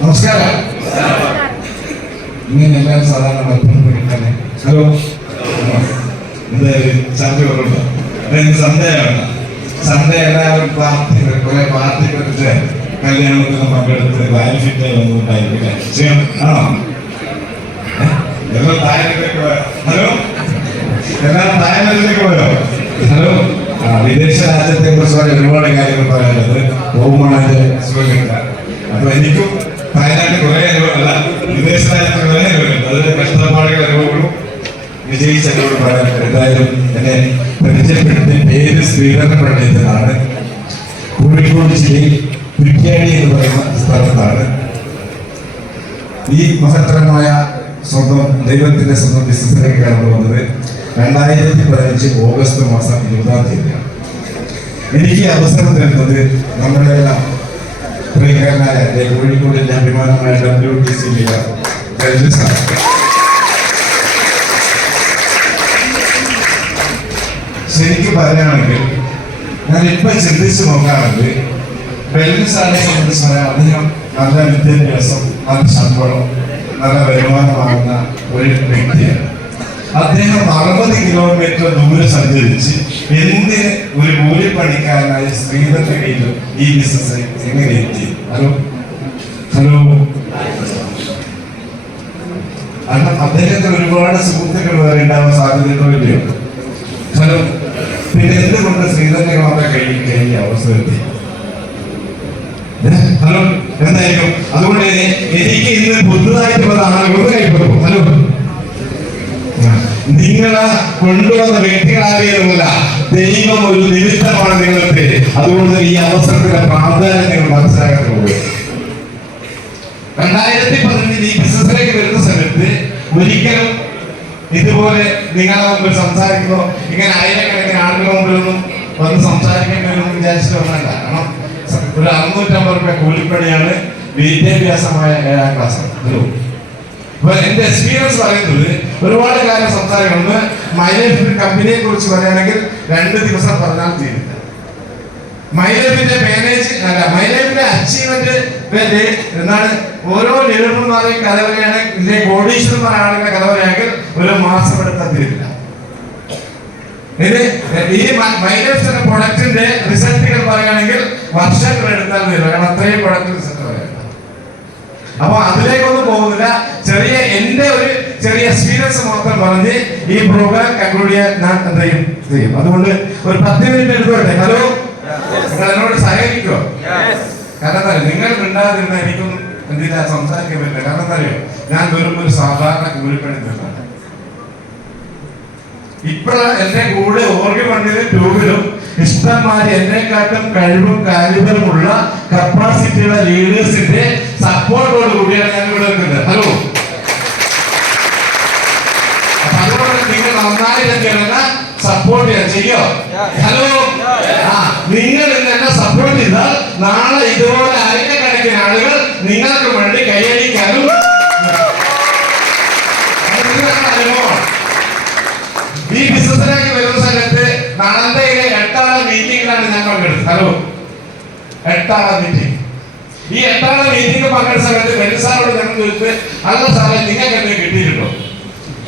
നമസ്കാരം. ഇങ്ങനെല്ലാം സാധാരണ തന്നെ. ഹലോ, എന്തായാലും ചർച്ച കുറവുണ്ടോ? സൺഡേയാണ്. സൺഡേ എല്ലാവരും കുറെ പാർട്ടിപ്പെട്ടിട്ട് കല്യാണത്തിന് പങ്കെടുത്ത് ക്ലാരിഫിറ്റായി വന്നുകൊണ്ടായിരിക്കില്ലേ? ആണോ? എല്ലാം തായ്ലൻഡിലേക്ക് പോയോ? ഹലോ, എല്ലാം തായ്ലൻഡിലേക്ക് പോയോ? ഹലോ, വിദേശ രാജ്യത്തെ കുറിച്ച് ഒരുപാട് കാര്യങ്ങൾ പറയാനുള്ളത്. പോകുമ്പോൾ അതിന്റെ സുഖമില്ല. അപ്പൊ എനിക്കും തായ്ലാൻഡ് കുറെ അനുഭവമല്ല, വിദേശ രാജ്യത്ത് കുറെ അനുഭവമുണ്ട്. അതിന്റെ കഷ്ടപ്പാടുകൾ അനുഭവങ്ങളും വിജയിച്ചതിനോട് പറയാനുണ്ട്. എന്തായാലും എന്നെ പരിചയപ്പെടുത്തി പേര് ശ്രീധരൻ പണ്ഡിതനാണ്. കോഴിക്കോട് ജില്ലയിൽ കുറ്റിയാടി എന്ന് പറയുന്ന സ്ഥലത്താണ്. ഈ മഹത്തരമായ സ്വന്തം ദൈവത്തിന്റെ സ്വന്തം ബിസിനസ്സിലേക്ക് കടന്നു വന്നത് 2015 ഓഗസ്റ്റ് മാസം 20-ാം തീയതിയാണ്. എനിക്ക് അവസരം തരുന്നത് നമ്മുടെ പ്രിയങ്കരനായ കോഴിക്കോടിന്റെ അഭിമാനമായ WTC ലീഡർ സാർ. ശരിക്കും പറയുകയാണെങ്കിൽ ഞാൻ ഇപ്പൊ ചിന്തിച്ചു നോക്കുകയാണെങ്കിൽ സാറിനെ സംബന്ധിച്ച് പറയാം, അദ്ദേഹം നല്ല വിദ്യാഭ്യാസം, നല്ല ശമ്പളം, നല്ല വരുമാനമാകുന്ന ഒരു വ്യക്തിയാണ്. അദ്ദേഹം 60 കിലോമീറ്റർ ദൂരം സഞ്ചരിച്ച് എന്തിന് ഒരു കൂലിപ്പണിക്കാരനായ ശ്രീധരന്റെ കയ്യിൽ ഈ ബിസിനസ് എങ്ങനെ എത്തി? ഹലോ ഹലോ കാരണം അദ്ദേഹത്തിന് ഒരുപാട് സുഹൃത്തുക്കൾ വേറെ ഉണ്ടാവാൻ സാധ്യതയില്ലയോ? ഹലോ, പിന്നെ എന്തുകൊണ്ട് ശ്രീധരനെ മാത്രം കഴിഞ്ഞ അവസരത്തിൽ? ഹലോ, എന്തായിരിക്കും? അതുകൊണ്ട് എനിക്ക് ഇന്ന് പുതുതായിട്ട് വന്ന ആളുകൾ കൈപ്പെടും. ഹലോ, നിങ്ങളെ കൊണ്ടുവന്ന വ്യക്തികളാരെയുമല്ല, ദൈവം ഒരു നിമിത്തമാണ് നിങ്ങൾക്ക്. അതുകൊണ്ട് ഈ അവസരത്തിന്റെ പ്രാധാന്യം നിങ്ങൾ മനസ്സിലാക്കുന്നുള്ളൂ. 2015 ഈ ബിസിനസ്സിലേക്ക് വരുന്ന സമയത്ത് ഒരിക്കലും ഇതുപോലെ നിങ്ങളെ മുമ്പിൽ സംസാരിക്കുമ്പോൾ ഇങ്ങനെ ആയിരക്കണക്കിന് ആളുകളുടെ മുമ്പിലൊന്നും വന്ന് സംസാരിക്കേണ്ടി വരുമെന്ന് വിചാരിച്ചിട്ട് വന്നല്ല. കാരണം ഒരു 650 രൂപ കൂലിപ്പണിയാണ്, വിദ്യാഭ്യാസമായ 7-ാം ക്ലാസ്. ഹലോ, അപ്പൊ എന്റെ എക്സ്പീരിയൻസ് പറയുന്നത് ഒരുപാട് കാര്യം സംസാരിക്കുന്നത്. മൈലൈഫ് കമ്പനിയെ കുറിച്ച് പറയുകയാണെങ്കിൽ 2 ദിവസം പറഞ്ഞാൽ തീരില്ല. മൈലൈഫിന്റെ മാനേജ് അല്ല, മൈലൈഫിന്റെ അച്ചീവ്മെന്റ് എന്താണ്? ഓരോ ലീഡർമാരെയും കഥ പറയുകയാണെങ്കിൽ, കോടീശ്വരന്മാർ ആളുകളുടെ കഥ പറയുകയാണെങ്കിൽ 1 മാസം എടുത്താൽ തീരില്ല. ഇത് ഈ മൈലൈഫിന്റെ പ്രൊഡക്റ്റിന്റെ റിസൾട്ടുകൾ പറയുകയാണെങ്കിൽ വർഷങ്ങൾ എടുത്താൽ തീരില്ല. കാരണം അത്രയും പ്രൊഡക്റ്റ് റിസൾട്ട് പറയാം. അപ്പൊ അതിലേക്കൊന്നും പോകുന്നില്ല. എന്റെ ഒരു ചെറിയ എക്സ്പീരിയൻസ് മാത്രം പറഞ്ഞ് ഈ പ്രോഗ്രാം കൺക്ലൂഡ് ചെയ്യാൻ ഞാൻ എന്ത് ചെയ്യും. അതുകൊണ്ട് ഒരു 10 മിനിറ്റ് എടുത്തോട്ടെ. ഹലോ, നിങ്ങൾ എന്നോട് സഹകരിക്കോ? കാരണം എന്താ, നിങ്ങൾ മിണ്ടാതിരുന്ന എനിക്കൊന്നും എന്തിനാ സംസാരിക്കാൻ പറ്റില്ല. കാരണം എന്താ അറിയോ, ഞാൻ വെറും ഒരു സാധാരണ കൂലിപ്പണി തന്നെയാണ്. ഇപ്പോഴാണ് എന്റെ കൂടെ ഓർഗി വണ്ടിയിലും ട്യൂബിലും ഇഷ്ടംമാരി എന്നെക്കാട്ടും കഴിവും കാലിബറുമുള്ള കപ്പാസിറ്റിയുള്ള ലീഡേഴ്സിന്റെ സപ്പോർട്ടോട് കൂടിയാണ് ഞാൻ ഇവിടെ നിൽക്കുന്നത്. ഹലോ, അതുകൊണ്ട് നിങ്ങൾ നന്നായിട്ട് സപ്പോർട്ട് ചെയ്യോ? ഹലോ, നിങ്ങൾ ഇന്ന് എന്നെ സപ്പോർട്ട് ചെയ്താൽ നാളെ ഇതുപോലെ ആയിരക്കണക്കിന് ആളുകൾ നിങ്ങൾക്ക് വേണ്ടി കൈയടിക്കാനും അനുഭവമാണ്. ഈ ബിസിനസ്സിലേക്ക് വരുന്ന സമയത്ത് നളന്തയിലെ 8-ആള മീറ്റിംഗിലാണ് ഞാൻ പങ്കെടുത്തത്. ഹലോ, 8-ആള മീറ്റിംഗ്. ഈ 8-ആള മീറ്റിംഗ് പങ്കെടുത്ത സമയത്ത് വെലിസാറോട് ഞങ്ങൾ ചോദിച്ചത്, അല്ല സാറേ നിങ്ങൾക്ക് എന്തെങ്കിലും കിട്ടിയിട്ടുണ്ടോ?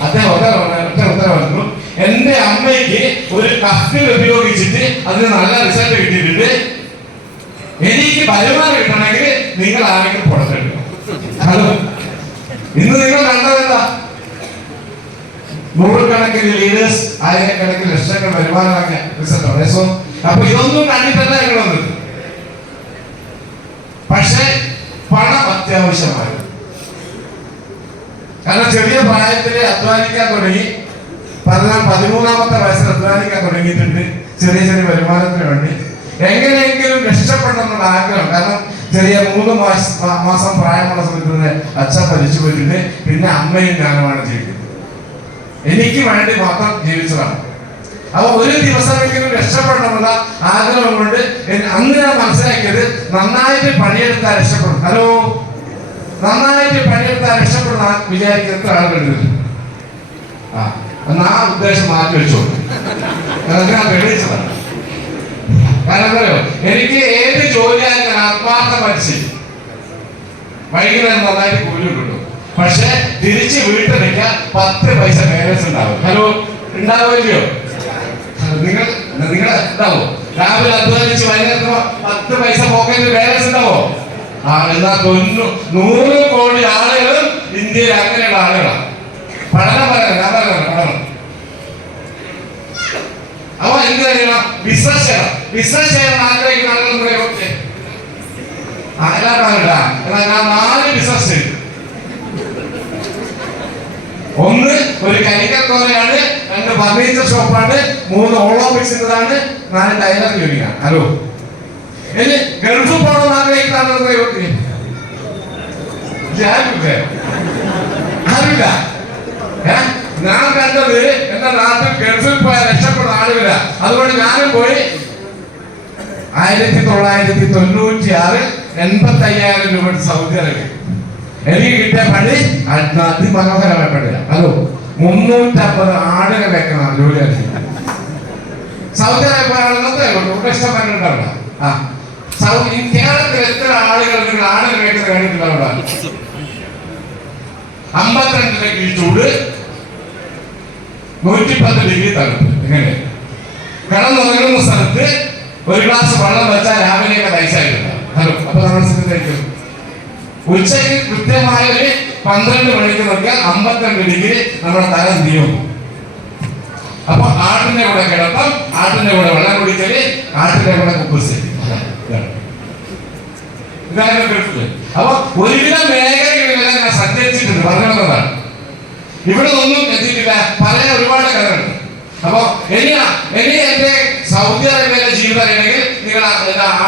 അദ്ദേഹം ഉത്തരവാദിത്തു, എന്റെ അമ്മയ്ക്ക് ഒരു കഫിൽ ഉപയോഗിച്ചിട്ട് അതിന് നല്ല റിസൾട്ട് കിട്ടിയിട്ടുണ്ട്. എനിക്ക് വരുമാനം കിട്ടണമെങ്കിൽ നിങ്ങൾ ആരെങ്കിലും പുറത്തെടുക്കണം. ഹലോ, ഇന്ന് നിങ്ങൾ കണ്ടതെന്താ? 100 കണക്കിന് ലീഡേഴ്സ്, ആയിരക്കണക്കിന് ലക്ഷങ്ങൾ വരുമാനമാക്കിയ റിസൾട്ട്. അപ്പൊ ഇതൊന്നും കണ്ടിട്ടല്ല ഞങ്ങൾ വന്നത്. പക്ഷെ പണം അത്യാവശ്യമായി. കാരണം ചെറിയ പ്രായത്തിൽ അധ്വാനിക്കാൻ തുടങ്ങി. 13-ാമത്തെ വയസ്സിൽ അധ്വാനിക്കാൻ തുടങ്ങിയിട്ടുണ്ട്. ചെറിയ ചെറിയ വരുമാനത്തിന് വേണ്ടി എങ്ങനെയെങ്കിലും രക്ഷപ്പെടണമെന്നുള്ള ആഗ്രഹം. കാരണം ചെറിയ 3 മാസം പ്രായമുള്ള സമയത്ത് അച്ഛൻ മരിച്ചു പോയിട്ടുണ്ട്. പിന്നെ അമ്മയും ഞാനുമാണ് ജീവിക്കുന്നത്. എനിക്ക് വേണ്ടി മാത്രം ജീവിച്ചതാണ്. അപ്പൊ ഒരു ദിവസമെങ്കിലും രക്ഷപ്പെടണമെന്നുള്ള ആഗ്രഹം കൊണ്ട് അന്ന് ഞാൻ മനസ്സിലാക്കിയത്, നന്നായിട്ട് പണിയെടുത്താൽ രക്ഷപ്പെടും. ഹലോ, നന്നായിട്ട് പണിയെടുത്താൽ രക്ഷപ്പെടുന്ന വിചാരിക്കുന്ന എത്ര ആളുകളുണ്ട്? എന്നാ ഉദ്ദേശം മാറ്റി വെച്ചോളൂ. ഞാൻ തെളിയിച്ചതാണ്. കാരണം എന്താ, എനിക്ക് ഏത് ജോലിയായാലും ആത്മാർത്ഥ പലിശ, വൈകുന്നേരം നന്നായിട്ട് കൂലി കിട്ടും. പക്ഷെ തിരിച്ച് വീട്ടിലേക്ക് 10 പൈസ ബാലൻസ് ഉണ്ടാവും. ഹലോ, ഉണ്ടാവില്ലയോ? നിങ്ങൾ ഉണ്ടാവോ? രാവിലെ അധ്വാനിച്ച് വൈകുന്നേരത്ത് 10 പൈസ പോക്കറ്റിൽ ബാലൻസ് ഉണ്ടാവോ? എന്നാൽ 100 കോടി ആളുകളും ഇന്ത്യയിൽ അങ്ങനെയുള്ള ആളുകളാണ്. പഠനം പറയാം, ഞാൻ പറയാം പഠനം. അപ്പൊ എന്ത് ചെയ്യണം? ബിസിനസ് ചെയ്യണം. ബിസിനസ് ചെയ്യാൻ ആഗ്രഹിക്കുന്ന ആളുകൾ എന്നാൽ ഞാൻ 4 ബിസിനസ് ചെയ്തു. ഒന്ന് ഒരു കരിക്കൽ കോലയാണ്, 2 ഫർണിച്ചർ ഷോപ്പാണ്, 3 ഓളോപിക്സിൻ്റെതാണ്, 4 ടൈലർ ജോലിയാണ്. ഹലോ, ഇനി ഗൾഫിൽ പോകണമെന്ന് ആഗ്രഹിക്കുന്ന ആളുകൾ അറിയില്ല. ഞാൻ കണ്ടത് എന്റെ നാട്ടിൽ ഗൾഫിൽ പോയാൽ രക്ഷപ്പെടുന്ന ആളുകളില്ല. അതുകൊണ്ട് ഞാനും പോയി 1996 85,000 രൂപ സൗദി അറേബ്യ. എനിക്ക് കിട്ടിയ പണി അതിമനോഹരമായ പണിയാ. ഹലോ, 350 ആടുകൾ വെക്കണം ജോലി. സൗദി അറേബ്യ ആളുകൾ ഇഷ്ടപ്പെടുന്നുണ്ടാവില്ല. കേരളത്തിൽ എത്ര ആളുകൾ നിങ്ങൾ ആടുകൾ വെക്കുന്ന കണ്ടിട്ടുണ്ടാവില്ല. 52 ഡിഗ്രി ചൂട്, 110 ഡിഗ്രി തണുപ്പ്. എങ്ങനെ കിടന്നുറങ്ങുന്ന സ്ഥലത്ത് ഒരു ഗ്ലാസ് വെള്ളം വെച്ചാൽ രാവിലെയൊക്കെ നൈസായിട്ടില്ല. ഹലോ, അപ്പൊ നമ്മൾ ശ്രദ്ധിക്കും. ഉച്ചയ്ക്ക് കൃത്യമായ ഒരു 12 മണിക്ക് നോക്കിയാൽ 52 ഡിഗ്രി നമ്മുടെ തല നീയും. അപ്പൊ ആട്ടിന്റെ കൂടെ കിടപ്പം, ആട്ടിന്റെ കൂടെ വെള്ളം കുടിക്കല്, ആട്ടിന്റെ കൂടെ കുപ്പസ്. അപ്പൊ ഒരുവിധം മേഖലകളിലെല്ലാം ഞാൻ സഞ്ചരിച്ചിട്ടുണ്ട്, പറഞ്ഞതാണ്. ഇവിടെ ഒന്നും എത്തിയിട്ടില്ല. പല ഒരുപാട് കഥകളുണ്ട്. അപ്പൊ ഇനി എന്റെ സൗദി അറേബ്യയിലെ ജീവിതം അറിയണമെങ്കിൽ നിങ്ങൾ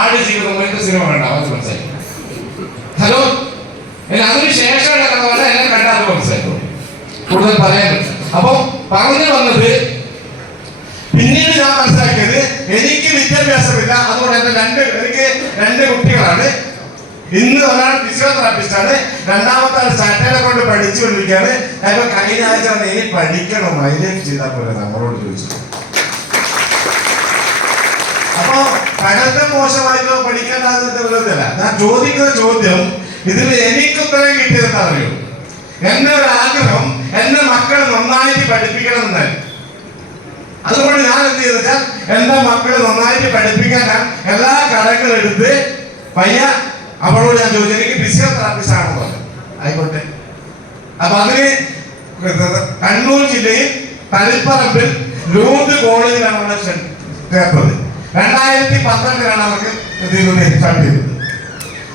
ആട് ജീവിതം സിനിമ കണ്ട മനസ്സിലായി. ഹലോ, അതിന് ശേഷമുള്ള കഥ പോലെ എന്നെ കണ്ടാൽ മനസ്സിലാക്കും. കൂടുതൽ പറയാനുണ്ട്. അപ്പൊ പറഞ്ഞു വന്നത്, പിന്നീട് ഞാൻ മനസ്സിലാക്കിയത് എനിക്ക് വിദ്യാഭ്യാസമില്ല. അതുകൊണ്ട് എനിക്ക് 2 കുട്ടികളാണ്. ഇന്ന് ഒരാൾ ഫിസിയോതെറാപ്പിസ്റ്റ് ആണ്, രണ്ടാമത്തെ ആൾ ചട്ടേനെ കൊണ്ട് പഠിച്ചുകൊണ്ടിരിക്കുകയാണ്. അപ്പൊ കഴിഞ്ഞ ആഴ്ച ഇനി പഠിക്കണോ മൈലേജ് ചെയ്താൽ പോലെ നമ്മളോട് ചോദിച്ചു. അപ്പൊ പഠനം മോശമായിട്ടോ പഠിക്കേണ്ടതെന്ന് വിധത്തില്ല. ഞാൻ ചോദിക്കുന്ന ചോദ്യം ഇതിൽ എനിക്ക് ഉത്തരം കിട്ടിയതെന്ന് അറിയൂ. എന്റെ ഒരു ആഗ്രഹം എന്റെ മക്കളെ നന്നായിട്ട് പഠിപ്പിക്കണം എന്നായിരുന്നു. അതുകൊണ്ട് ഞാൻ എന്ത് ചെയ്തു വെച്ചാൽ എന്റെ മക്കളെ നന്നായിട്ട് പഠിപ്പിക്കാൻ ഞാൻ എല്ലാ കടകളും എടുത്ത് പയ്യ അവളോട് ഞാൻ ചോദിച്ചു, എനിക്ക് ഫിസിയോതെറാപ്പിസ്റ്റ് ആണെന്ന് പറഞ്ഞു. ആയിക്കോട്ടെ. അപ്പൊ അതിന് കണ്ണൂർ ജില്ലയിൽ തളിപ്പറമ്പിൽ ലൂർദ് കോളേജിലാണ് അവിടെ ചേർത്തത്. 2012 നമുക്ക് സ്റ്റാർട്ട് ചെയ്തത്.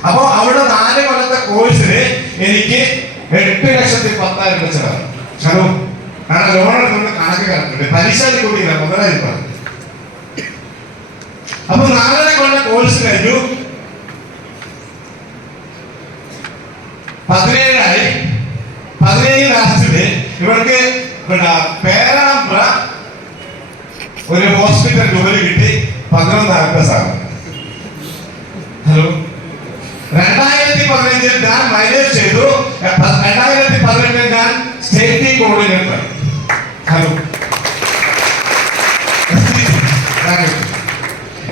അപ്പൊ അവിടെ 4 കൊല്ലത്തെ കോഴ്സിന് എനിക്ക് 8,10,000 രൂപ ചെലവാണ്. ചെലവും കാരണം ലോൺ എടുത്തുകൊണ്ട് കണക്ക് കറക്റ്റ്, പലിശ കൂടിയില്ല, മുതലായിരിക്കും. അപ്പൊ 4 കൊല്ലം കോഴ്സ് കഴിഞ്ഞു. 17 ലാസ്റ്റില് ഇവർക്ക് പേരാമ്പ്ര ഒരു ഹോസ്പിറ്റൽ ജോലി കിട്ടി. 11 സാറ്. ഹലോ, 2015 ഞാൻ മൈനേജ് ചെയ്തു. 2018 ഞാൻ സ്റ്റേറ്റ് കോർഡിനേറ്റർ. ഹലോ,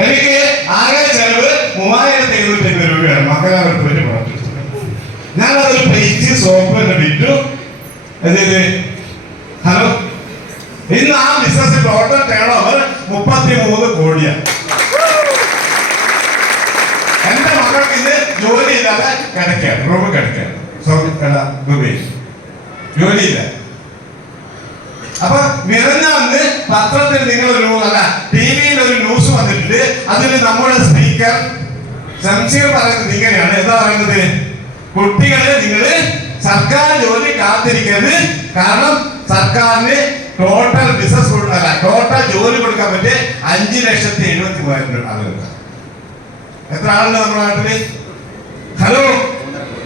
എനിക്ക് ആകെ ചെലവ് 3,750 രൂപയാണ്. മംഗലാപുരത്ത് വരെ പറഞ്ഞു. ഞാനതൊരു പ്ലേറ്റ് സോപ്പ് തന്നെ വിറ്റു. ഹലോ, ഇന്ന് ആ ബിസിനസ് ടോട്ടൽ ടേൺ ഓവർ 33 കോടിയാണ്. എന്റെ മക്കൾക്ക് ഇത് ജോലി ഇല്ലാതെ കിടക്കുകയാണ്, റൂമിൽ കിടക്കുകയാണ്. ജോലിയില്ല. അപ്പൊ മിറഞ്ഞാന്ന് പത്രത്തിൽ നിങ്ങളൊരു ടിവിയിൽ ഒരു ന്യൂസ് വന്നിട്ടുണ്ട്. അതിൽ നമ്മുടെ സ്പീക്കർ ശംസീർ പറയുന്നത് ഇങ്ങനെയാണ്. എന്താ പറയുന്നത്? കുട്ടികളെ നിങ്ങള് സർക്കാർ ജോലി കാത്തിരിക്കരുത്. കാരണം സർക്കാരിന് ടോട്ടൽ ബിസിനസ് ടോട്ടൽ ജോലി കൊടുക്കാൻ പറ്റിയ 5,73,000 ആളുകൾക്ക്. എത്ര ആളുണ്ട് നമ്മുടെ നാട്ടില്? ഹലോ,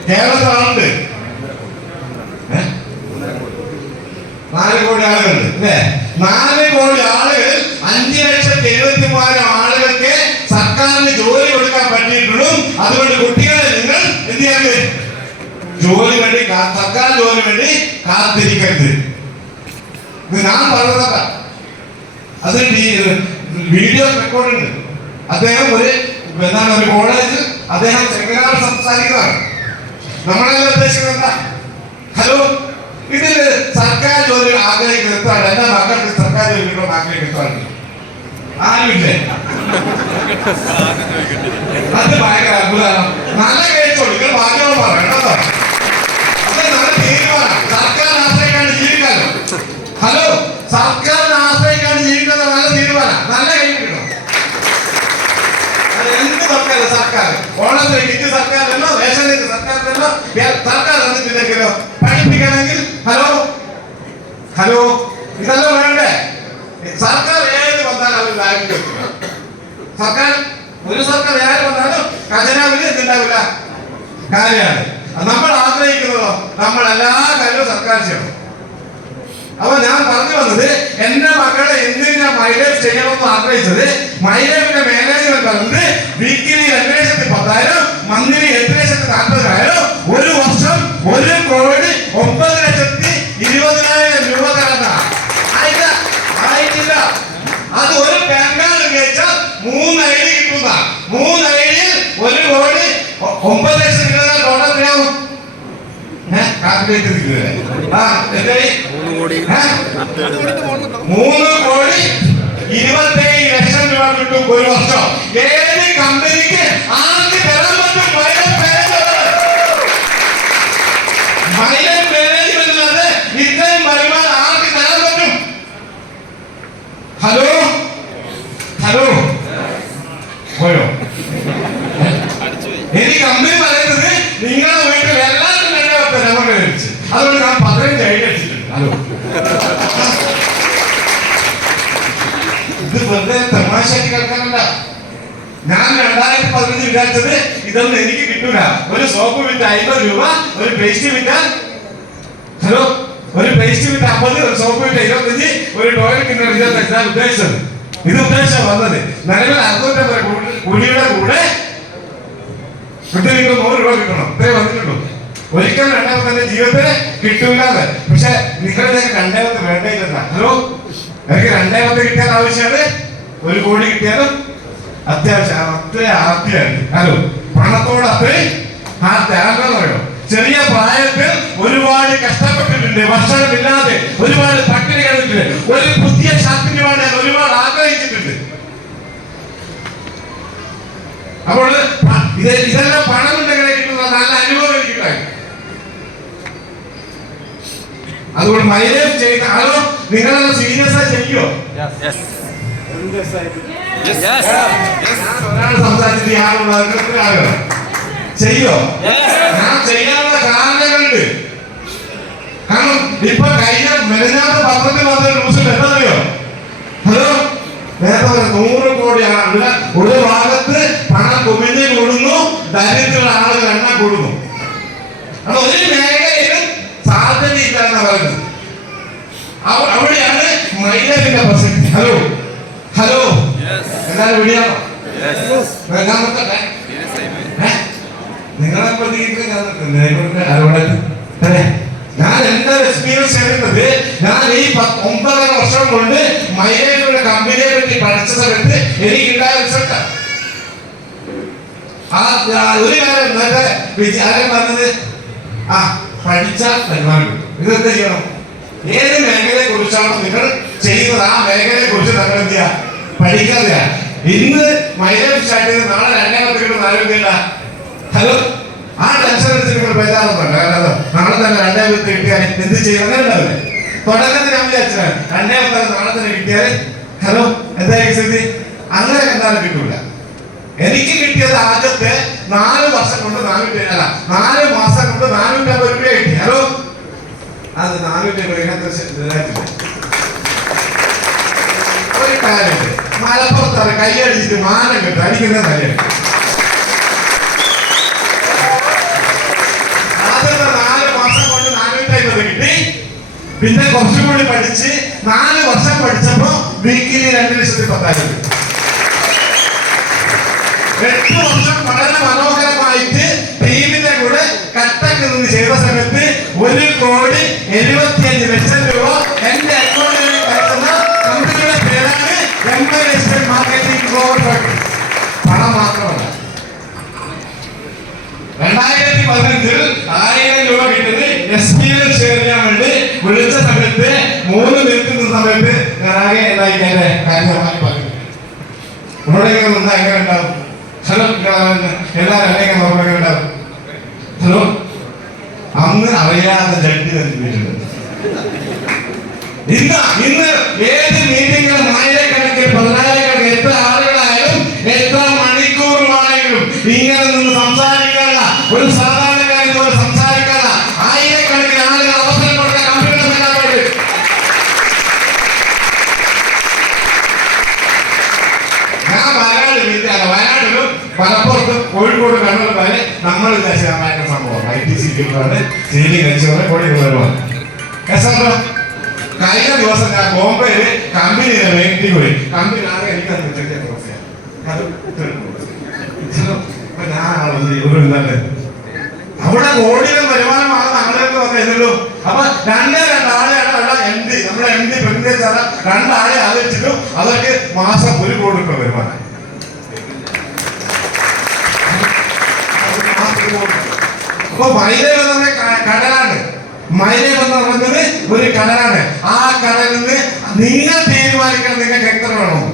കേരളത്തിൽ ആളുണ്ട് 4 കോടി ആളുകളുണ്ട് അല്ലേ? 4 കോടി ആളുകൾ 5,73,000 ആളുകൾക്ക് സർക്കാരിന് ജോലി കൊടുക്കാൻ പറ്റിയിട്ടുള്ളൂ. അതുകൊണ്ട് കുട്ടികളെ നിങ്ങൾ എന്ത് ചെയ്യരുത്? ജോലി വേണ്ടി സർക്കാർ ജോലി വേണ്ടി കാത്തിരിക്കരുത്. ഇത് ഞാൻ പറഞ്ഞതല്ല, അത് വീഡിയോ റെക്കോർഡ് ഉണ്ട്. അദ്ദേഹം ഒരു കോളേജ് അത് അദ്ദേഹം ചെങ്ങനാട് സംസാരിക്കുന്നതാണ്. നമ്മളെല്ലാം ഉദ്ദേശിക്കുന്നത് എന്താ? ഹലോ, ഇതില് സർക്കാർ ജോലി ആഗ്രഹിക്കുന്ന എന്റെ മക്കൾക്ക് സർക്കാർ ജോലി കിട്ടുമെന്ന് ആഗ്രഹിക്കുന്ന ആരുമില്ലേ? അത് ഭയങ്കര അത്ഭുതമാണ്. നല്ല കേട്ടോ, നിങ്ങൾ ഭാഗ്യവും പറയണോ? അത് നല്ല തീരുമാനം. സർക്കാരിനെ ആശ്രയിക്കാണ്ട് ജീവിക്കാനോ? ഹലോ, സർക്കാരിനെ ആശ്രയിക്കാണ്ട് ജീവിക്കുന്ന നല്ല തീരുമാനം. നല്ല കൈ കിട്ടണം. എന്ത് സർക്കാർ സർക്കാർ ഓണത്തിന് കിറ്റ് സർക്കാർ തന്നോ, റേഷനിൽ സർക്കാർ തന്നോ, സർക്കാർ തന്നിട്ടില്ലെങ്കിലോ പഠിപ്പിക്കണമെങ്കിൽ ഹലോ ഹലോ ഇതെല്ലാം വേണ്ടേ? സർക്കാർ ഏത് വന്നാലും അവർ ബാങ്കിൽ സർക്കാർ ഒരു സർക്കാർ ഏത് വന്നാലും ഖജനാവില് എന്തുണ്ടാവില്ല കാര്യമാണ്. നമ്മൾ ആഗ്രഹിക്കുന്നതോ നമ്മൾ എല്ലാ കാര്യവും സർക്കാർ ചെയ്യണം. അപ്പൊ ഞാൻ പറഞ്ഞു വന്നത്, എന്റെ മക്കളെ എന്തിന് ഞാൻ മൈലേജ് ചെയ്യണമെന്ന് ആഗ്രഹിച്ചത്, മൈലേജിന്റെ മാനേജ്മെന്റ് പറഞ്ഞത് വീക്കിലി 2,10,000, മന്ത്ലി 8,40,000, ഒരു വർഷം 1,09,20,000 രൂപ തരാനാ. ആയിട്ടില്ല. അത് ഒരു ബാങ്കാണ് കഴിച്ചാൽ 3 ഐഡി കിട്ടുന്ന. 3 ഐഡിയിൽ 1,09,20,000 ടോട്ടൽ എത്രയാവും? 3,27,00,000 രൂപ കിട്ടും ഒരു വർഷം. ഏത് കമ്പനിക്ക് ആർക്ക് തരാൻ പറ്റും? മൈലേജ് മാനേജ്മെന്റിലത് ഇത്രയും വരുമാനം ആർക്ക് തരാൻ പറ്റും? ഹലോ ഹലോ പോയോ? എനിക്ക് കമ്പനി പറയുന്നത് നിങ്ങളെ വീട്ടിൽ എല്ലാവരും നമ്പർ കഴിച്ചു. അതുകൊണ്ട് ഞാൻ 15 ഐഡി അടിച്ചിട്ടുണ്ട്. ഹലോ, ഇത് വെറുതെ തമാശയാക്കി കേൾക്കാനല്ല. ഞാൻ 2015 വിചാരിച്ചത് ഇതൊന്നും എനിക്ക് കിട്ടൂല. ഒരു സോപ്പ് വിറ്റ് 50 രൂപ, ഒരു പേസ്റ്റ് വിറ്റാൽ ഹലോ ഒരു പേസ്റ്റ് വിറ്റ് 50, ഒരു സോപ്പ് വിറ്റ് 25, ഒരു ടോയ്ലറ്റ് 25 ഉദ്ദേശിച്ചത്. ഇത് ഉദ്ദേശം വന്നത് നിലവിൽ 650 കൂലിയുടെ കൂടെ വിട്ട് നിങ്ങൾ 100 രൂപ കിട്ടണം. ഇത്രേ വന്നിട്ടുള്ളൂ. ഒരിക്കലും 2,000 ജീവിതത്തിന് കിട്ടൂലാന്ന്. പക്ഷെ നിങ്ങളുടെ 2,000 വേണ്ടയില്ല. ഹലോ, എനിക്ക് 2,000 കിട്ടിയാൽ ആവശ്യമാണ്, 1 കോടി കിട്ടിയാലും അത്യാവശ്യം. അത്ര ആർത്തിയാണ്. ഹലോ, പണത്തോട് അത്രയും ആർത്തിയാണെന്ന് പറയണോ? ചെറിയ പ്രായത്തിൽ ഒരുപാട് കഷ്ടപ്പെട്ടിട്ടുണ്ട്, ഭക്ഷണമില്ലാതെ ഒരുപാട് പട്ടിണി കിടന്നിട്ടുണ്ട്. ഒരു പുതിയ ഷർട്ടിന് വേണ്ടി ഞാൻ ഒരുപാട് ആഗ്രഹിച്ചിട്ടുണ്ട്. അപ്പോൾ ഇതെല്ലാം പണം ഉണ്ടെങ്കിൽ കിട്ടുന്ന നല്ല അനുഭവം എനിക്കുണ്ടായി. അതുകൊണ്ട് മൈലേജ് ചെയ്ത ആളോ നിങ്ങളെല്ലാം സീരിയസ് ആയി ചെയ്യോ? ഒരാൾ സംസാരിച്ചിട്ട് ആളുള്ള ചെയ്യോ? ഞാൻ ചെയ്യാനുള്ള കാരണങ്ങളുണ്ട്. കാരണം ഇപ്പൊ കഴിഞ്ഞ മെനഞ്ഞാത്ത പത്രത്തിൽ വന്ന ന്യൂസിൽ എന്താണെന്നറിയോ? ഹലോ, നേരത്തെ 100 കോടിയാണ് ഒരു ഭാഗത്ത് പണം കുമിഞ്ഞ് കൂടുന്നു, ദരിദ്ര ആളുകൾ എണ്ണം കൂടുന്നു. അത് ഒരു മേഖലയിലും സാധ്യതയില്ല എന്ന് പറയുന്നത്. അവിടെയാണ് മൈലേജിന്റെ പ്രസക്തി. ഹലോ ഹലോ എല്ലാരും വിടിയാണോ? ഞാൻ നോക്കട്ടെ. നിങ്ങളെ ഞാൻ എന്റെ എക്സ്പീരിയൻസ് ചെയ്യുന്നത്, ഞാൻ ഈ 9 വർഷം കൊണ്ട് മൈലേജിന്റെ കമ്പനിയെ പറ്റി പഠിച്ച സമയത്ത് എനിക്കുണ്ടായ റിസൾട്ട്. ഒരു കാര്യം നേരത്തെ വിചാരം പറഞ്ഞത്, പഠിച്ചാൽ വരുമാനം കിട്ടും. ഇതെന്ത് ചെയ്യണം? ഏത് മേഖലയെ കുറിച്ചാണോ നിങ്ങൾ ചെയ്യുന്നത് ആ മേഖലയെ കുറിച്ച് നമ്മൾ എന്ത് ചെയ്യുക? പഠിക്കാതെ. ഇന്ന് മൈലേജ് സ്റ്റാർട്ട് ചെയ്ത് നാളെ 2,000 കിട്ടുന്ന ആരോഗ്യമില്ല. ഹലോ, ആ ടെൻഷൻ അടിച്ച് നിങ്ങൾ ബേജാറുന്നുണ്ട്. കാരണം നാളെ തന്നെ 2,000 കിട്ടിയാൽ എന്ത് ചെയ്യും? അങ്ങനെ ഉണ്ടാവില്ലേ? തുടക്കത്തിൽ ഞാൻ വിചാരിച്ചാൽ 2,000 നാളെ തന്നെ കിട്ടിയാൽ ഹലോ എന്തായാലും സ്ഥിതി അങ്ങനെ എന്തായാലും കിട്ടൂല. എനിക്ക് കിട്ടിയത് ആദ്യത്തെ 4 വർഷം കൊണ്ട് 400 അല്ല 4 മാസം കൊണ്ട് 450 രൂപ കിട്ടി. ഹലോ, അത് 400 ഒരു കാര്യമുണ്ട്. മലപ്പുറത്താണ് കൈയടിച്ചിട്ട് മാനം കിട്ടും, അടിക്കുന്ന കാര്യം. ആദ്യത്തെ 4 മാസം കൊണ്ട് 450 കിട്ടി. പിന്നെ കുറച്ചും കൂടി പഠിച്ച് 4 വർഷം പഠിച്ചപ്പോ വീക്കിലി 2,10,000 കിട്ടി. 8 വർഷം വളരെ മനോഹരമായിട്ട് ടീമിന്റെ കൂടെ കട്ടക്ക് നിന്ന് ചെയ്ത സമയത്ത് 1,75,00,000 രൂപ എന്റെ അക്കൗണ്ടിൽ കയറ്റുന്ന കമ്പനിയുടെ പേരാണ് MI Estate Marketing Global Factory. പണം മാത്രമല്ല, 2015 1000 രൂപ കിട്ടിയത് എക്സ്പീരിയൻസ് ഷെയർ ചെയ്യാൻ വേണ്ടി വിളിച്ച സമയത്ത് 3 നിൽക്കുന്ന സമയത്ത് ഞാനാകെ എന്റെ കാര്യമായി പറഞ്ഞു. ഇവിടെ നിന്നാ എങ്ങനെ ഉണ്ടാവും? ഹലോ എല്ലാവരും അല്ലെങ്കിൽ എങ്ങനെ ഉണ്ടാവും? ഹലോ അന്ന് അറിയാതെ ജഡ്ജി നൽകിയിട്ടുണ്ട്. ഇന്ന് ഏത് മീറ്റിംഗിലും 1000കണക്കിന് 10000കണക്കിന് എത്ര ആളുകളായാലും എത്ര മണിക്കൂറുകളായാലും ഇങ്ങനെ നിന്ന് സംസാരിക്കാനുള്ള ഒരു സാധാരണക്കാരൻ പോലെ സംസാരിക്കാനുള്ള 1000കണക്കിന് ആളുകൾ അവസരം കൊടുക്കാൻ കമ്പ്യൂട്ടർ ഉണ്ടാവുന്നത്. ഞാൻ വയനാട്ടിലും മലപ്പുറത്തും കോഴിക്കോട് കണ്ണൂർ വരെ നമ്മൾ വിചാരിച്ച സംഭവം ITC CD കഴിച്ചവരെ കോഴിക്കോട്. കഴിഞ്ഞ ദിവസം ഞാൻ ബോംബെയില് കമ്പനിയുടെ മീറ്റിംഗ് പോയി. കമ്പനി ആകെ എനിക്ക് അവിടെ കോടികൾ വരുമാനമാണ് ഞങ്ങൾക്ക് വന്നിരുന്നുള്ളൂ. അപ്പൊ രണ്ടാളെയാണ് അവിടെ MD നമ്മുടെ MD പ്രസിഡന്റ് 2 ആളെ ആലോചിച്ചിട്ടും അതൊക്കെ മാസം 1 കോടി രൂപ വരുമാനം. അപ്പൊ മൈലേജ് എന്ന് പറഞ്ഞ കടലാണ്. മൈലേജ് എന്ന് പറയുന്നത് ഒരു കടലാണ്. ആ കടലിൽ നിന്ന് നിങ്ങൾ തീരുമാനിക്കണം നിങ്ങൾക്ക് എത്ര വേണം.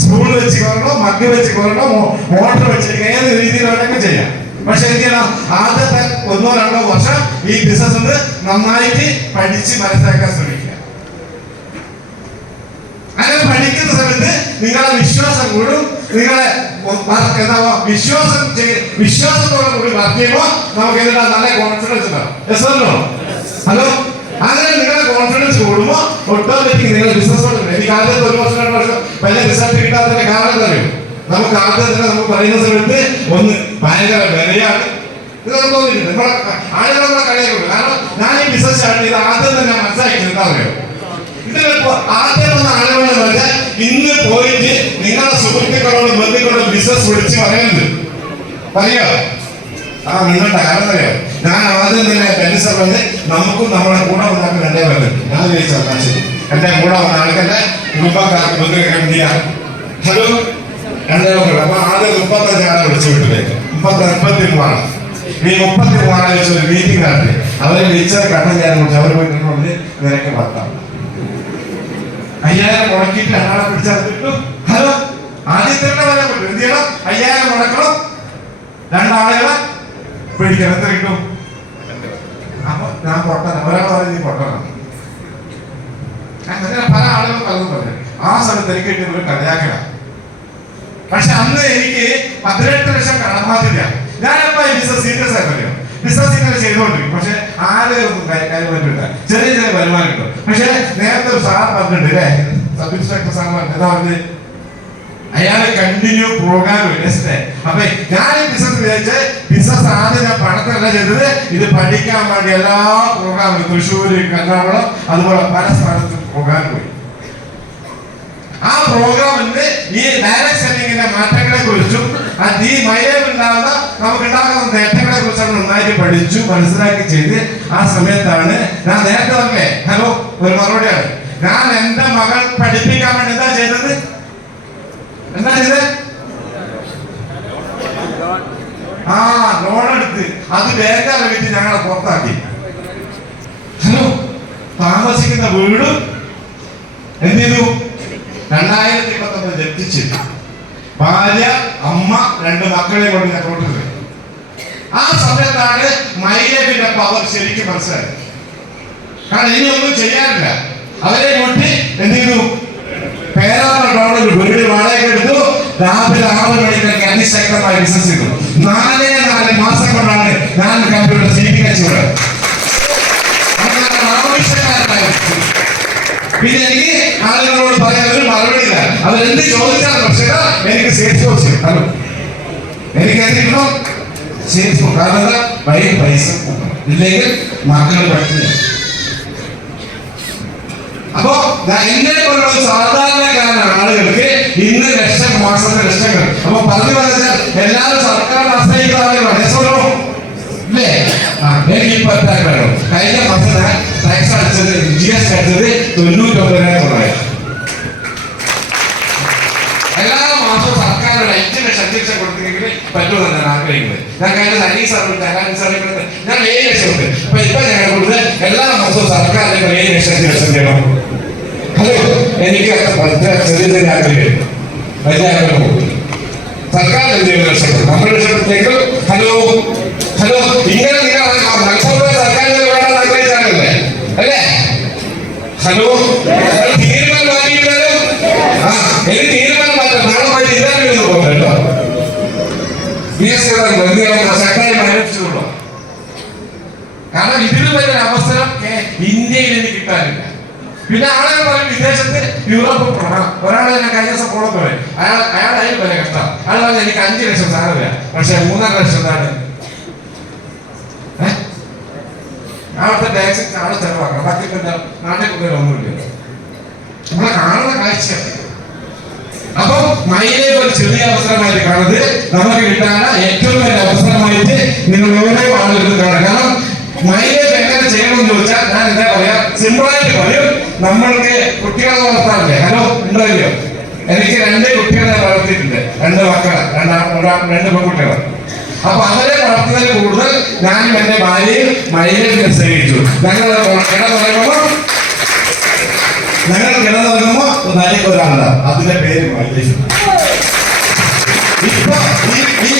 സ്പൂൺ വെച്ച് കോരണോ, മഗ് വെച്ച് കോരണോ, മോട്ടർ വെച്ച് ഏത് രീതിയിൽ വേണമെങ്കിൽ ചെയ്യാം. പക്ഷെ എന്ത് ചെയ്യണം? ആദ്യത്തെ 1-2 വർഷം ഈ ബിസിനസ് നന്നായിട്ട് പഠിച്ച് മനസ്സിലാക്കാൻ ശ്രമിക്കുക. അങ്ങനെ പഠിക്കുന്ന സമയത്ത് നിങ്ങളുടെ വിശ്വാസം കൂടും. നിങ്ങളെ വിശ്വാസത്തോടെ കൂടി വർക്ക് ചെയ്യുമ്പോൾ നമുക്ക് എന്താ നല്ല കോൺഫിഡൻസ് ഉണ്ടാവും. ഹലോ അങ്ങനെ നിങ്ങളുടെ കോൺഫിഡൻസ് കൂടുമ്പോൾ ഓട്ടോമാറ്റിക് നിങ്ങളുടെ ബിസിനസ് എനിക്ക് ആദ്യത്തെ 1 വർഷം 2 വർഷം വലിയ റിസൾട്ട് കിട്ടാത്തതിന്റെ കാരണം അറിയും. നമുക്ക് ആദ്യം തന്നെ നമുക്ക് പറയുന്ന സമയത്ത് ഒന്ന് ഭയങ്കര വിലയാണ്. ഇത് നമുക്ക് തോന്നിയിട്ടുണ്ട്. നമ്മളെ ആളുകൾ നമ്മളെ കളിയാക്കുള്ളൂ. കാരണം ഞാൻ ഈ ബിസിനസ് സ്റ്റാർട്ട് ചെയ്ത് ആദ്യം തന്നെ മനസ്സിലാക്കി എന്താ പറയുക. ഇതിലിപ്പോ ആദ്യം വന്ന ആളുകളെന്ന് പറഞ്ഞാൽ ഇന്ന് പോയിട്ട് നിങ്ങളുടെ സുഹൃത്തുക്കളോട് ബന്ധുക്കളോട് ബിസിനസ് വിളിച്ച് പറയുന്നത് പറയോ? നിങ്ങളുടെ കാരണം അറിയോ? ഞാൻ ആദ്യം തന്നെ ബെനിസ പറഞ്ഞ് നമുക്കും നമ്മളെ കൂടെ വന്നാൾക്ക് 2 പേരുണ്ട്. ഞാൻ ചോദിച്ചാൽ ശരി എന്റെ കൂടെ വന്ന ആൾക്കെന്റെ കുടുംബക്കാർക്ക് ബന്ധുക്കൾ ഹലോ 2 പേരുണ്ട്. അപ്പൊ ആദ്യം 35 ആളെ വിളിച്ചു വിട്ടിലേക്ക് 33 ഈ 33 ആളെ വെച്ച് ഒരു മീറ്റിംഗ് നടത്തി. അവരെ വിളിച്ചത് കട്ടൻ ചെയ്യാൻ കുറിച്ച് അവർ പോയി പറഞ്ഞ് നിനക്ക് വർത്താം 5000 മുടക്കിയിട്ട് 2 ആളെ പിടിച്ചാൽ കിട്ടും. ഹലോ ആദ്യത്തെ വരാൻ പറ്റും. എന്ത് ചെയ്യണം? 5000 മുടക്കണം, 2 ആളുകളെ പിടിക്കണം. എത്ര കിട്ടും? അപ്പൊ ഞാൻ പൊട്ടന ഒരാൾ പറഞ്ഞ് നീ പൊട്ടനാണ്. അങ്ങനെ പല ആളുകൾ പലതും പറഞ്ഞു. ആ സമയത്ത് എനിക്ക് കിട്ടിയ ഒരു കളിയാക്കല. പക്ഷെ അന്ന് എനിക്ക് 18 ലക്ഷം കടമാതില്ല. ഞാനപ്പോ ഈ ബിസിനസ് സീരിയസ് ആയിട്ടോ ബിസിനസ് ഇങ്ങനെ ചെയ്തുകൊണ്ടിരിക്കും. പക്ഷെ ആരെയൊന്നും കാര്യം പറ്റില്ല. ചെറിയ ചെറിയ വരുമാനം കിട്ടും. പക്ഷെ നേരത്തെ ഒരു സാർ പറഞ്ഞിട്ടുണ്ട് അല്ലേ, സബ് ഇൻസ്പെക്ടർ സാർ എന്താ പറഞ്ഞത്? അയാള് കണ്ടിന്യൂ പ്രോഗ്രാം വെച്ചിട്ട്. അപ്പൊ ഞാൻ ഈ ബിസിനസ് വിചാരിച്ച് ബിസിനസ് ആദ്യം ഞാൻ പണത്തിലല്ല ചെയ്തത്. ഇത് പഠിക്കാൻ വേണ്ടി എല്ലാ പ്രോഗ്രാമിലും തൃശ്ശൂര്, എറണാകുളം അതുപോലെ പല സ്ഥലത്തും പ്രോഗ്രാം പോയി. ആ പ്രോഗ്രാമിന്റെ ഈ ഡയറക്ട് സെല്ലിങ്ങിന്റെ മാറ്റങ്ങളെ കുറിച്ചും ഈ മൈലേജ് ഉണ്ടാകുന്ന നമുക്ക് ഉണ്ടാകുന്ന നേട്ടങ്ങളെ കുറിച്ചാണ് നന്നായിട്ട് പഠിച്ചു മനസ്സിലാക്കി ചെയ്ത്. ആ സമയത്താണ് ഞാൻ നേരത്തെ പറഞ്ഞേ ഹലോ ഒരു മറുപടിയാണ്. ഞാൻ എന്റെ മകൾ പഠിപ്പിക്കാൻ വേണ്ടി എന്താ ചെയ്തത്? എന്താ ചെയ്തത്? ലോൺ എടുത്ത് അത് ബാങ്കാരെ വിറ്റ് ഞങ്ങളെ പുറത്താക്കി. ഹലോ താമസിക്കുന്ന വീടും എന്ത് ചെയ്തു? 2019 ജപ്തി ചെയ്തു. ഭാര്യ, അമ്മ, 2 മക്കളെ കൊണ്ട് ഞാൻ കൊണ്ടുവരുന്നത്. ആ സമയത്താണ് മൈലേജിന്റെ പവർ ശരിക്കും മനസ്സിലായത്. കാരണം ഇനിയൊന്നും ചെയ്യാനില്ല. അവരെ കൂട്ടി എന്ത് ചെയ്തു? പേരാണ് വീട് വാടക എടുത്തു. രാവിലെ 6 മണിക്കൊക്കെ അതിശക്തമായി ബിസിനസ് ചെയ്തു. 4 മാസം കൊണ്ടാണ് ഞാൻ കമ്പ്യൂട്ടർ സ്വീകരിച്ചത്. പിന്നെ എനിക്ക് ആളുകളോട് പറയാൻ ഒരു മറുപടിയില്ല. അവരെന്ത് ചോദിച്ചാൽ പക്ഷേ എനിക്ക് സേഫ് ഹൗസ് ഹലോ എനിക്ക് എത്തിക്കണം സേഫ്. കാരണം എന്താ? പൈസ ഇല്ലെങ്കിൽ മക്കൾ പഠിക്കില്ല. അപ്പോ എന്നെ പോലുള്ള സാധാരണക്കാരായ ആളുകൾക്ക് ഇന്ന് മാസത്തെ ലക്ഷങ്ങൾ. അപ്പൊ പറഞ്ഞു പറഞ്ഞാൽ എല്ലാവരും സർക്കാരിനെ ആശ്രയിക്കുന്ന ആളുകളാണ്. ഇല്ലേ? എനിക്കിപ്പോ എത്താൻ വേണം. കഴിഞ്ഞ മാസം ടാക്സ് അടിച്ചത് GST അടിച്ചത് 99,000. എല്ലാ മാസവും സർക്കാർ 5 ലക്ഷം കൊടുത്തെങ്കിൽ പറ്റുമെന്ന് ഞാൻ ആഗ്രഹിക്കുന്നത്. ഞാൻ കഴിഞ്ഞ അനീസ് അറിവിട്ട് ഞാൻ 7 ലക്ഷം ഉണ്ട്. അപ്പൊ ഇപ്പൊ ഞങ്ങൾ കൊടുത്ത് എല്ലാ മാസവും സർക്കാരിന്റെ 7 ലക്ഷം ചെയ്യണം. ഹലോ, എനിക്ക് ചെറിയ ആഗ്രഹം വലിയ ആഗ്രഹം സർക്കാർ 7 ലക്ഷം നമ്മൾ ലക്ഷത്തേക്ക്. ഹലോ ഹലോ, ഇങ്ങനെ നിങ്ങൾ സർക്കാരിന് വേണമെന്ന് ആഗ്രഹിച്ചാണല്ലേ അല്ലേ? ഹലോ, തീരുമാനം മാറ്റിയിട്ടാലും എനിക്ക് തീരുമാനം മാറ്റാം. നാളെ മാറ്റി ഇതായിരുന്നു പോകട്ടോ. ശക്തമായി മാനിച്ചുള്ളൂ. കാരണം ഇതിന് വരുന്ന അവസരം ഇന്ത്യയിൽ എനിക്ക് കിട്ടാനില്ല. പിന്നെ ആളുകൾ പറയും വിദേശത്ത് യൂറോപ്പ് പോകണം. ഒരാൾ തന്നെ കഴിഞ്ഞ ദിവസം പോകണം പറയും. അയാളായാലും വലിയ കഷ്ടം. അയാൾ പറഞ്ഞ എനിക്ക് 5 ലക്ഷം സാധനമില്ല, പക്ഷെ 3.5 ലക്ഷം ആണ്. അവിടുത്തെ ടാക്സ് ആള് ചെലവാക്കണം. ബാക്കി നാട്ടിൽ കൊണ്ടുവരും ഒന്നുമില്ല. നമ്മളെ കാണുന്ന കാഴ്ച. അപ്പൊ മൈലേജ് ഒരു ചെറിയ അവസരമായിട്ട് കാണുന്നത് നമുക്ക് കിട്ടാന ഏറ്റവും വലിയ അവസരമായിട്ട് നിങ്ങൾ ഓരോ ആളുകളും കാണാം. കാരണം മൈലേജ് എങ്ങനെ ചെയ്യണമെന്ന് ചോദിച്ചാൽ ഞാൻ എന്താ പറയാ, സിമ്പിളായിട്ട് പറയും. നമ്മൾക്ക് കുട്ടികളെ വളർത്താറില്ലേ? ഹലോ, ഉണ്ടോ ഇല്ലയോ? എനിക്ക് 2 കുട്ടികളെ വളർത്തിയിട്ടുണ്ട്. 2 മക്കളെ, 2 പെൺകുട്ടികളെ. അപ്പൊ അവരെ വളർത്തുന്നതിന് കൂടുതൽ ഞാനും എന്റെ ഭാര്യയും മൈലേജ് നിശ്ചയിച്ചു. ഞങ്ങൾ കിടന്നുറങ്ങുമ്പോ നരക്ക് ഒരാളുണ്ടാവും. അതിന്റെ പേര് മൈലേജ്. ഇപ്പൊ ഈ